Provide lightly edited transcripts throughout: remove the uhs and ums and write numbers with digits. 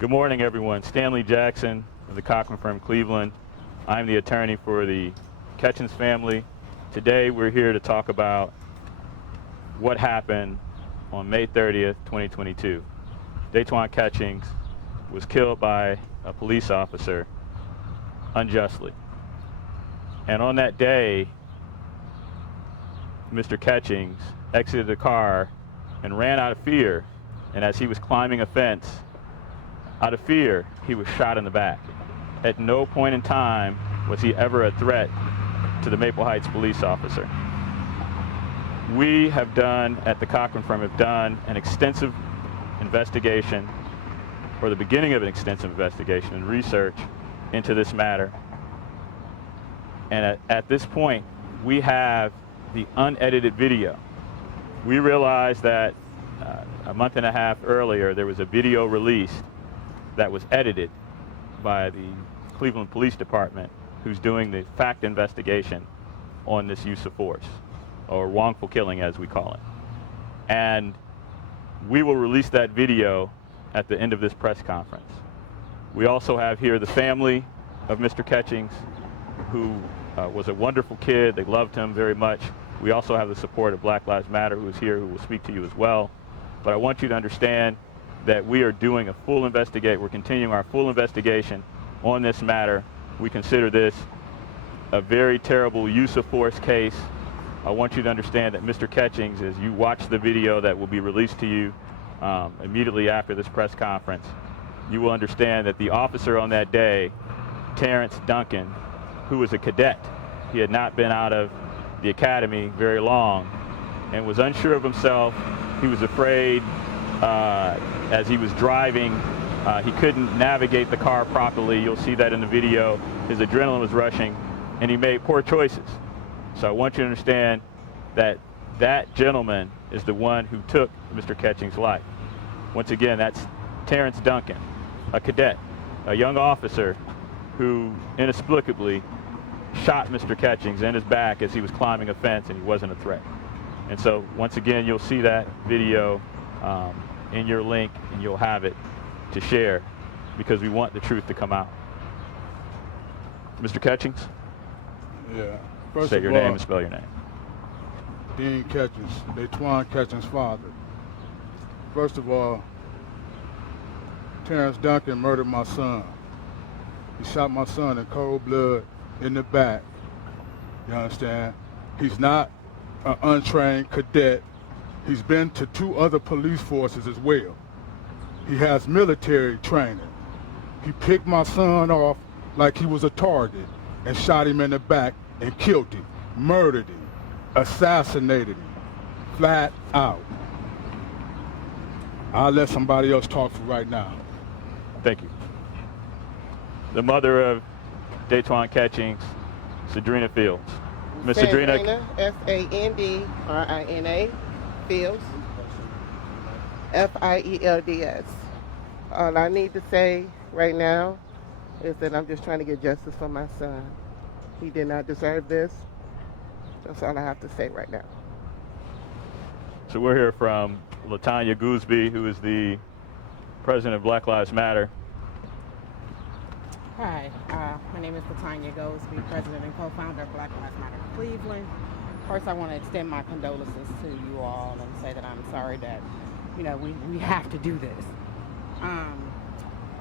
Good morning, everyone. Stanley Jackson of the Cochran Firm, Cleveland. I'm the attorney for the Catchings family. Today, we're here to talk about what happened on May 30th, 2022. Dae'Twan Catchings was killed by a police officer unjustly. And on that day, Mr. Catchings exited the car and ran out of fear. And as he was climbing a fence, out of fear, he was shot in the back. At no point in time was he ever a threat to the Maple Heights police officer. We have done, at the Cochran Firm, have done an extensive investigation, or the beginning of an extensive investigation and research into this matter. And at this point, we have the unedited video. We realized that a month and a half earlier, there was a video released that was edited by the Cleveland Police Department, who's doing the fact investigation on this use of force, or wrongful killing as we call it. And we will release that video at the end of this press conference. We also have here the family of Mr. Catchings, who was a wonderful kid. They loved him very much. We also have the support of Black Lives Matter, who is here, who will speak to you as well. But I want you to understand that we are doing a full investigation. We're continuing our full investigation on this matter. We consider this a very terrible use of force case. I want you to understand that Mr. Catchings, as you watch the video that will be released to you immediately after this press conference, you will understand that the officer on that day, Terrence Duncan, who was a cadet, he had not been out of the academy very long and was unsure of himself. He was afraid. As he was driving, he couldn't navigate the car properly. You'll see that in the video. His adrenaline was rushing, and he made poor choices. So I want you to understand that that gentleman is the one who took Mr. Catchings' life. Once again, that's Terrence Duncan, a cadet, a young officer who inexplicably shot Mr. Catchings in his back as he was climbing a fence, and he wasn't a threat. And so once again, you'll see that video in your link, and you'll have it to share because we want the truth to come out. Mr. Catchings? Yeah. First State of your all, name and spell your name. Dean Catchings, Dae'Twan Catchings' father. First of all, Terrence Duncan murdered my son. He shot my son in cold blood in the back. You understand? He's not an untrained cadet. He's been to 2 other police forces as well. He has military training. He picked my son off like he was a target and shot him in the back and killed him, murdered him, assassinated him, flat out. I'll let somebody else talk for right now. Thank you. The mother of Dae'Twan Catchings, Sadrina Fields. Miss Sadrina. Sandrina, Fields, Fields. All I need to say right now is that I'm just trying to get justice for my son. He did not deserve this. That's all I have to say right now. So we're here from LaTanya Gooseby, who is the president of Black Lives Matter. Hi, my name is LaTanya Gooseby, president and co-founder of Black Lives Matter Cleveland. First, I want to extend my condolences to you all and say that I'm sorry that, we have to do this. I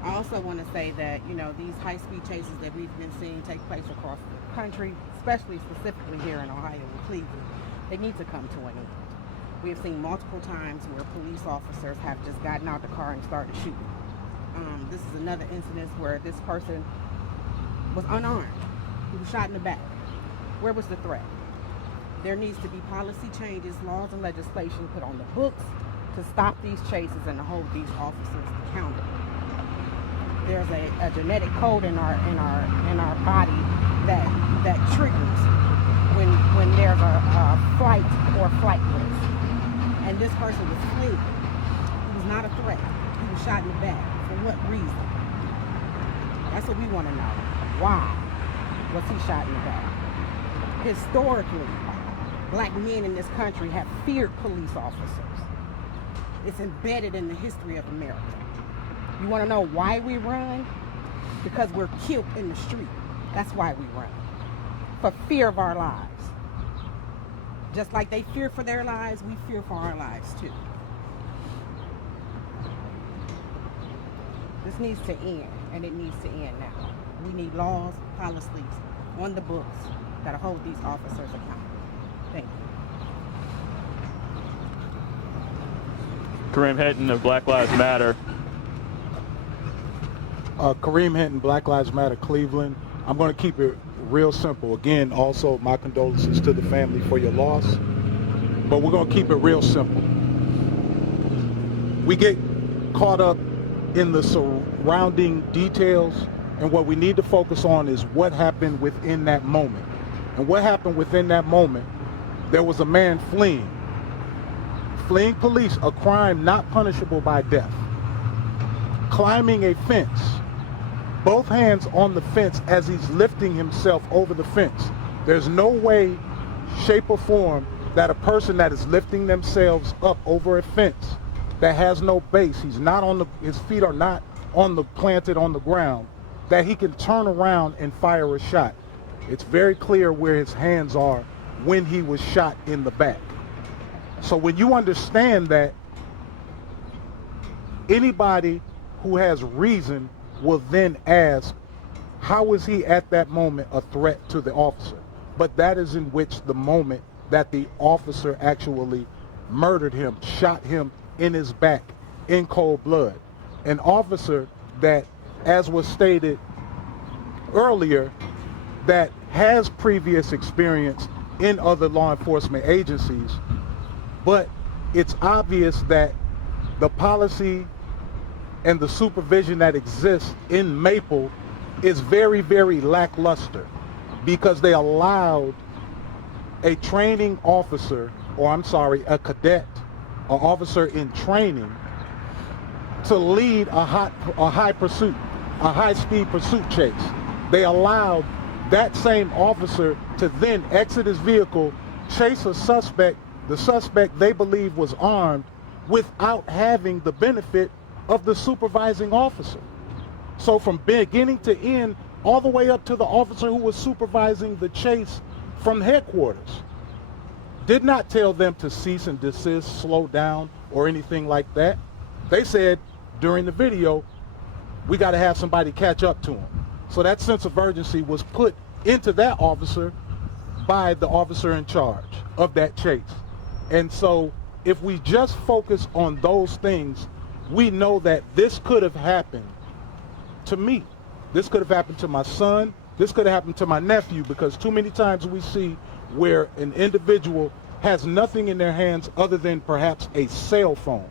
also want to say that, these high-speed chases that we've been seeing take place across the country, especially specifically here in Ohio and Cleveland, they need to come to an end. We have seen multiple times where police officers have just gotten out the car and started shooting. This is another incident where this person was unarmed. He was shot in the back. Where was the threat? There needs to be policy changes, laws and legislation put on the books to stop these chases and to hold these officers accountable. There's a genetic code in our body that triggers when there's a flight or flight risk. And this person was fleeing. He was not a threat. He was shot in the back. For what reason? That's what we want to know. Why was he shot in the back? Historically, Black men in this country have feared police officers. It's embedded in the history of America. You want to know why we run? Because we're killed in the street. That's why we run. For fear of our lives. Just like they fear for their lives, we fear for our lives too. This needs to end, and it needs to end now. We need laws, policies on the books that hold these officers accountable. Thank you. Kareem Hinton of Black Lives Matter. Kareem Hinton, Black Lives Matter, Cleveland. I'm going to keep it real simple. Again, also my condolences to the family for your loss, but we're going to keep it real simple. We get caught up in the surrounding details, and what we need to focus on is what happened within that moment. And what happened within that moment, there was a man fleeing police, a crime not punishable by death, climbing a fence, both hands on the fence as he's lifting himself over the fence. There's no way, shape, or form that a person that is lifting themselves up over a fence that has no base, he's not on the, his feet are not on the planted on the ground, that he can turn around and fire a shot. It's very clear where his hands are when he was shot in the back. So when you understand that, anybody who has reason will then ask, how is he at that moment a threat to the officer? But that is in which the moment that the officer actually murdered him, shot him in his back in cold blood. An officer that, as was stated earlier, that has previous experience in other law enforcement agencies, but it's obvious that the policy and the supervision that exists in Maple is very, very lackluster, because they allowed a training officer, or I'm sorry, a cadet, an officer in training, to lead a high-speed pursuit chase. They allowed that same officer to then exit his vehicle, chase a suspect, the suspect they believe was armed, without having the benefit of the supervising officer. So from beginning to end, all the way up to the officer who was supervising the chase from headquarters, did not tell them to cease and desist, slow down, or anything like that. They said during the video, we got to have somebody catch up to him. So that sense of urgency was put into that officer by the officer in charge of that chase. And so if we just focus on those things, we know that this could have happened to me. This could have happened to my son. This could have happened to my nephew, because too many times we see where an individual has nothing in their hands other than perhaps a cell phone.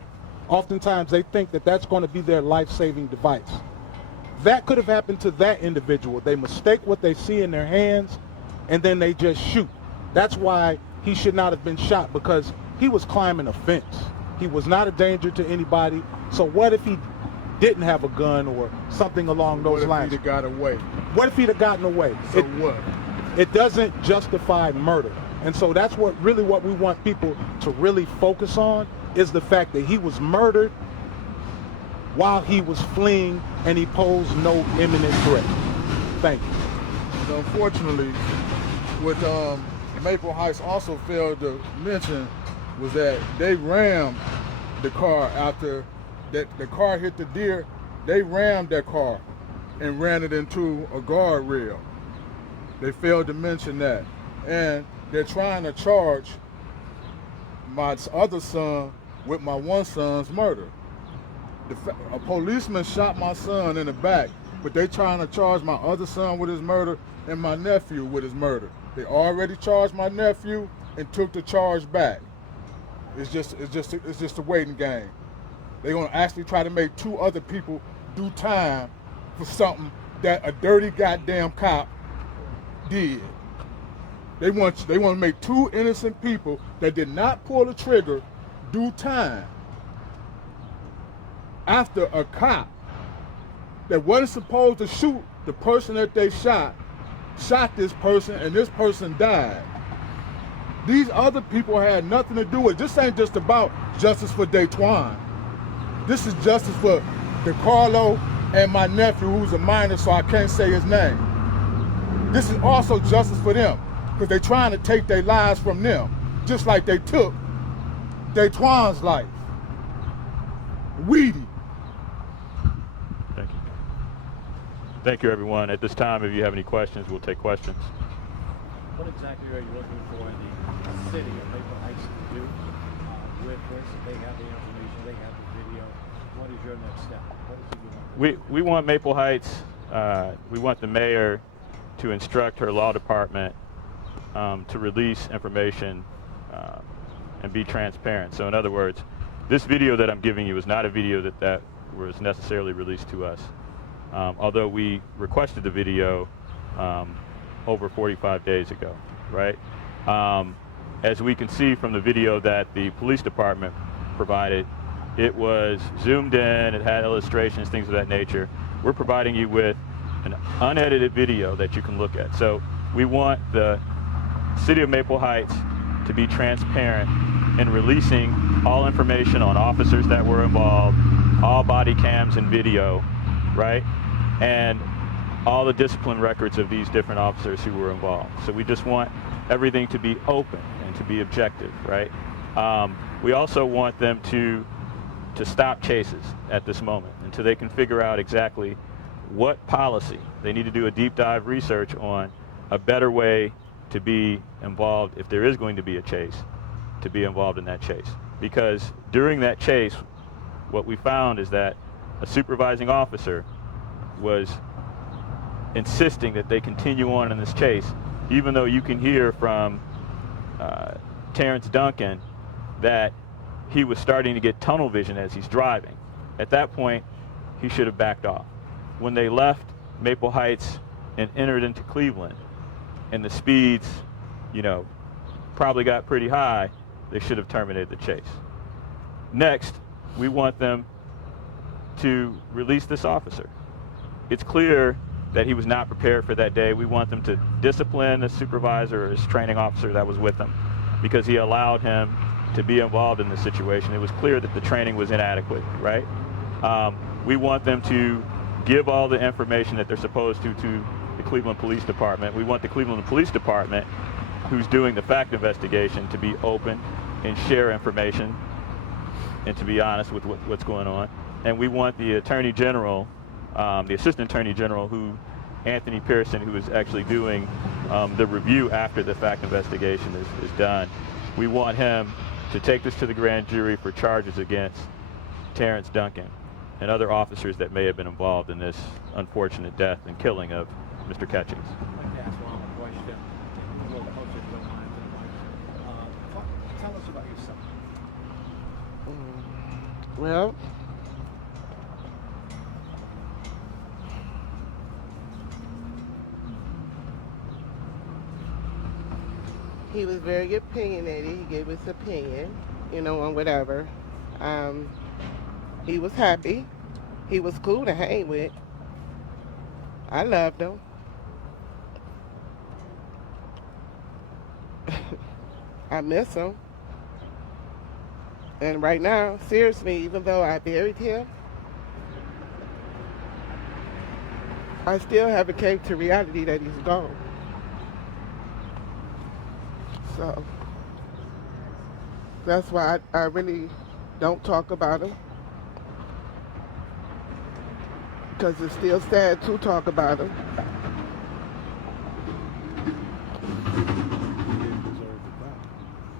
Oftentimes they think that that's going to be their life-saving device. That could have happened to that individual. They mistake what they see in their hands, and then they just shoot. That's why he should not have been shot, because he was climbing a fence. He was not a danger to anybody. So what if he didn't have a gun or something along those lines? What if he'd have got away? What if he'd have gotten away? So what? It doesn't justify murder. And so that's what we want people to really focus on, is the fact that he was murdered while he was fleeing, and he posed no imminent threat. Thank you. And unfortunately, what Maple Heights also failed to mention was that they rammed the car after that the car hit the deer. They rammed that car and ran it into a guardrail. They failed to mention that. And they're trying to charge my other son with my one son's murder. A policeman shot my son in the back, but they're trying to charge my other son with his murder and my nephew with his murder. They already charged my nephew and took the charge back. It's just a waiting game. They're gonna actually try to make two other people do time for something that a dirty goddamn cop did. They want to make two innocent people that did not pull the trigger do time after a cop that wasn't supposed to shoot the person that they shot this person, and this person died. These other people had nothing to do with it. This ain't just about justice for Daquan. This is justice for DeCarlo and my nephew, who's a minor, so I can't say his name. This is also justice for them, because they're trying to take their lives from them, just like they took Daquan's life. Weedy. Thank you. Thank you, everyone. At this time, if you have any questions, we'll take questions. What exactly are you looking for the city of Maple Heights to do with this? They have the information, they have the video. What is your next step? What is it you want? We want Maple Heights, we want the mayor to instruct her law department to release information and be transparent. So in other words, this video that I'm giving you is not a video that was necessarily released to us. Although we requested the video over 45 days ago, right? As we can see from the video that the police department provided, it was zoomed in, it had illustrations, things of that nature. We're providing you with an unedited video that you can look at. So we want the city of Maple Heights to be transparent in releasing all information on officers that were involved, all body cams and video, right? And all the discipline records of these different officers who were involved. So we just want everything to be open and to be objective, right? We also want them to stop chases at this moment until they can figure out exactly what policy. They need to do a deep dive research on a better way to be involved if there is going to be a chase, to be involved in that chase. Because during that chase, what we found is that a supervising officer was insisting that they continue on in this chase, even though you can hear from Terrence Duncan that he was starting to get tunnel vision as he's driving. At that point, he should have backed off. When they left Maple Heights and entered into Cleveland, and the speeds, probably got pretty high, they should have terminated the chase. Next, we want them to release this officer. It's clear that he was not prepared for that day. We want them to discipline the supervisor or his training officer that was with him, because he allowed him to be involved in the situation. It was clear that the training was inadequate, right? We want them to give all the information that they're supposed to the Cleveland Police Department. We want the Cleveland Police Department, who's doing the fact investigation, to be open and share information and to be honest with what's going on. And we want the Attorney General, the Assistant Attorney General, Anthony Pearson, who is actually doing the review after the fact investigation is done. We want him to take this to the grand jury for charges against Terrence Duncan and other officers that may have been involved in this unfortunate death and killing of Mr. Catchings. I'd like to ask one more question. Before the host, if you don't mind. Tell us about yourself. Well, he was very opinionated. He gave his opinion, on whatever. He was happy. He was cool to hang with. I loved him. I miss him. And right now, seriously, even though I buried him, I still haven't came to reality that he's gone. So that's why I really don't talk about him, because it's still sad to talk about him.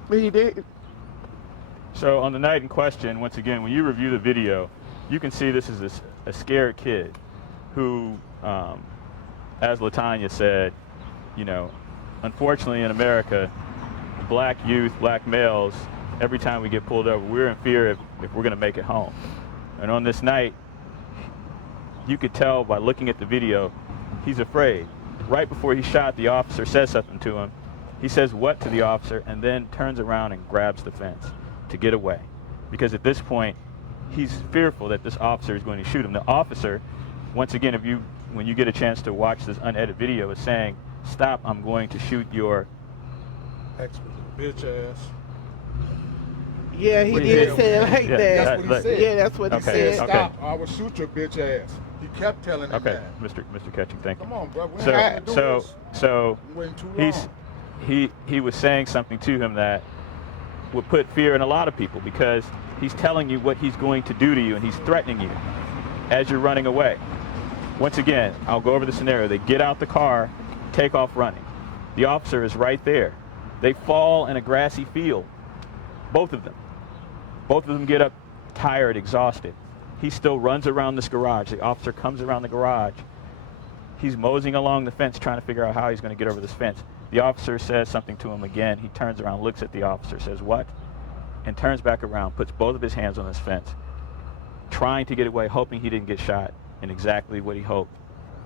But he did. So on the night in question, once again, when you review the video, you can see this is a scared kid who, as LaTanya said, unfortunately in America, black youth, black males, every time we get pulled over, we're in fear if we're going to make it home. And on this night, you could tell by looking at the video, he's afraid. Right before he shot, the officer says something to him. He says what to the officer and then turns around and grabs the fence to get away. Because at this point, he's fearful that this officer is going to shoot him. The officer, once again, when you get a chance to watch this unedited video, is saying, "Stop, I'm going to shoot your Bitch ass. Yeah, he What did he say it like Yeah, that. That's what he said. Yeah, that's what he Okay, said. okay. Stop, or I will shoot your bitch ass. He kept telling him Okay, that. Mr. Catching, thank you. Come on, bro. We So, ain't gonna do so, this. so You waiting too long. he was saying something to him that would put fear in a lot of people because he's telling you what he's going to do to you and he's threatening you as you're running away. Once again, I'll go over the scenario. They get out the car, take off running. The officer is right there. They fall in a grassy field, both of them. Both of them get up tired, exhausted. He still runs around this garage. The officer comes around the garage. He's moseying along the fence trying to figure out how he's going to get over this fence. The officer says something to him again. He turns around, looks at the officer, says, "What?" and turns back around, puts both of his hands on this fence, trying to get away, hoping he didn't get shot, and exactly what he hoped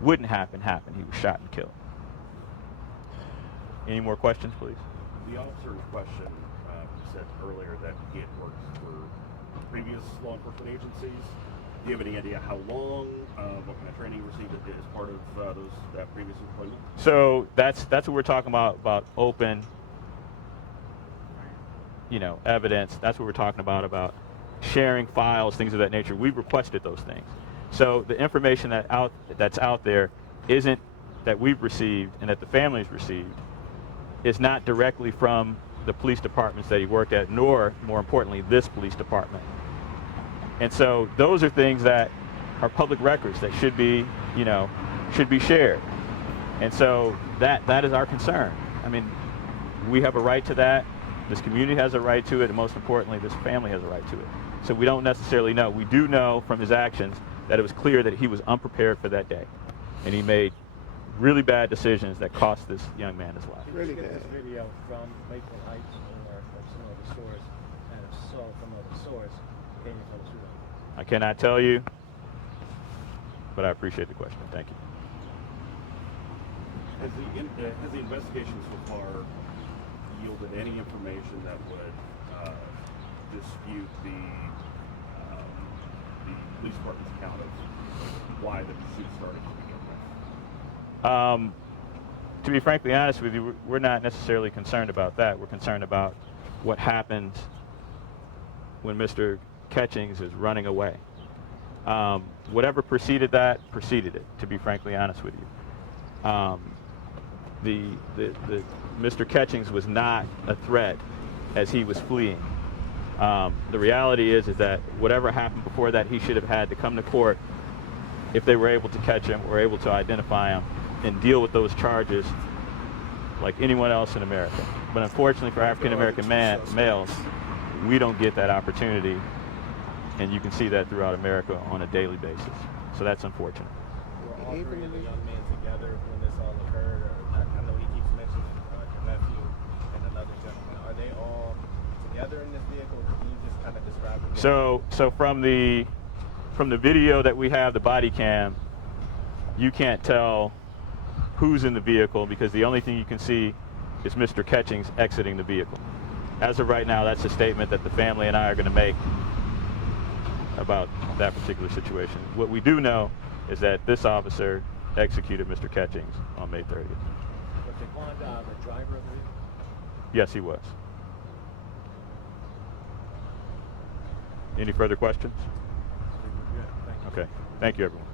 wouldn't happen happened. He was shot and killed. Any more questions, please? The officer in question said earlier that he had worked for previous law enforcement agencies. Do you have any idea how long, what kind of training he received as part of that previous employment? So that's what we're talking about open, evidence. That's what we're talking about sharing files, things of that nature. We've requested those things. So the information that's out there isn't that we've received and that the family's received is not directly from the police departments that he worked at, nor, more importantly, this police department. And so those are things that are public records that should be shared. And so that is our concern. I mean, we have a right to that. This community has a right to it, and most importantly, this family has a right to it. So we don't necessarily know. We do know from his actions that it was clear that he was unprepared for that day, and he made really bad decisions that cost this young man his life. Did you get this video from Maple Heights or some other source? And if so, from other source, can you tell us who that was? I cannot tell you, but I appreciate the question. Thank you. Has the investigation so far yielded any information that would dispute the police department's account of why the pursuit started to begin with? To be frankly honest with you, we're not necessarily concerned about that. We're concerned about what happens when Mr. Catchings is running away. Whatever preceded that, preceded it, to be frankly honest with you. The Mr. Catchings was not a threat as he was fleeing. The reality is that whatever happened before that, he should have had to come to court if they were able to catch him or able to identify him and deal with those charges like anyone else in America. But unfortunately for African American males, we don't get that opportunity, and you can see that throughout America on a daily basis. So that's unfortunate. Were all three of the young men together when this all occurred? Or I know he keeps mentioning your nephew and another gentleman. Are they all together in this vehicle? Can you just kind of describe them? So from the video that we have, the body cam, you can't tell who's in the vehicle because the only thing you can see is Mr. Catchings exiting the vehicle. As of right now, that's a statement that the family and I are going to make about that particular situation. What we do know is that this officer executed Mr. Catchings on May 30th. Was Jaquan the driver of the vehicle? Yes, he was. Any further questions? Yeah, thank you. Okay. Thank you, everyone.